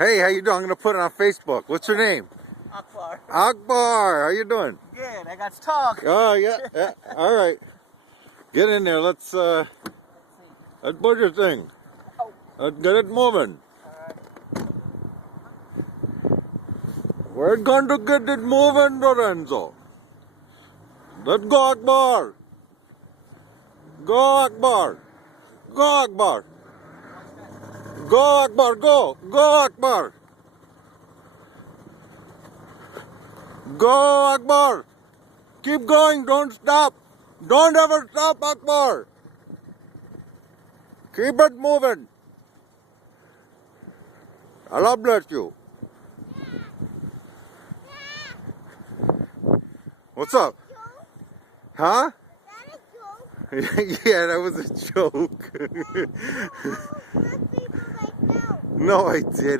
Hey, how you doing? I'm gonna put it on Facebook. What's your name? Ocbar. Akbar. How you doing? Good. I got to talk. Oh yeah. All right. Get in there. Let's put your thing. Oh. Let's get it moving. Alright. We're going to get it moving, Lorenzo. Let's go, Akbar. Go, Akbar. Go, Akbar. Go, Akbar. Go. Go, Akbar. Go, Akbar. Keep going. Don't stop. Don't ever stop, Akbar. Keep it moving. Allah bless you. What's up? Huh? Yeah, that was a joke. No, I didn't.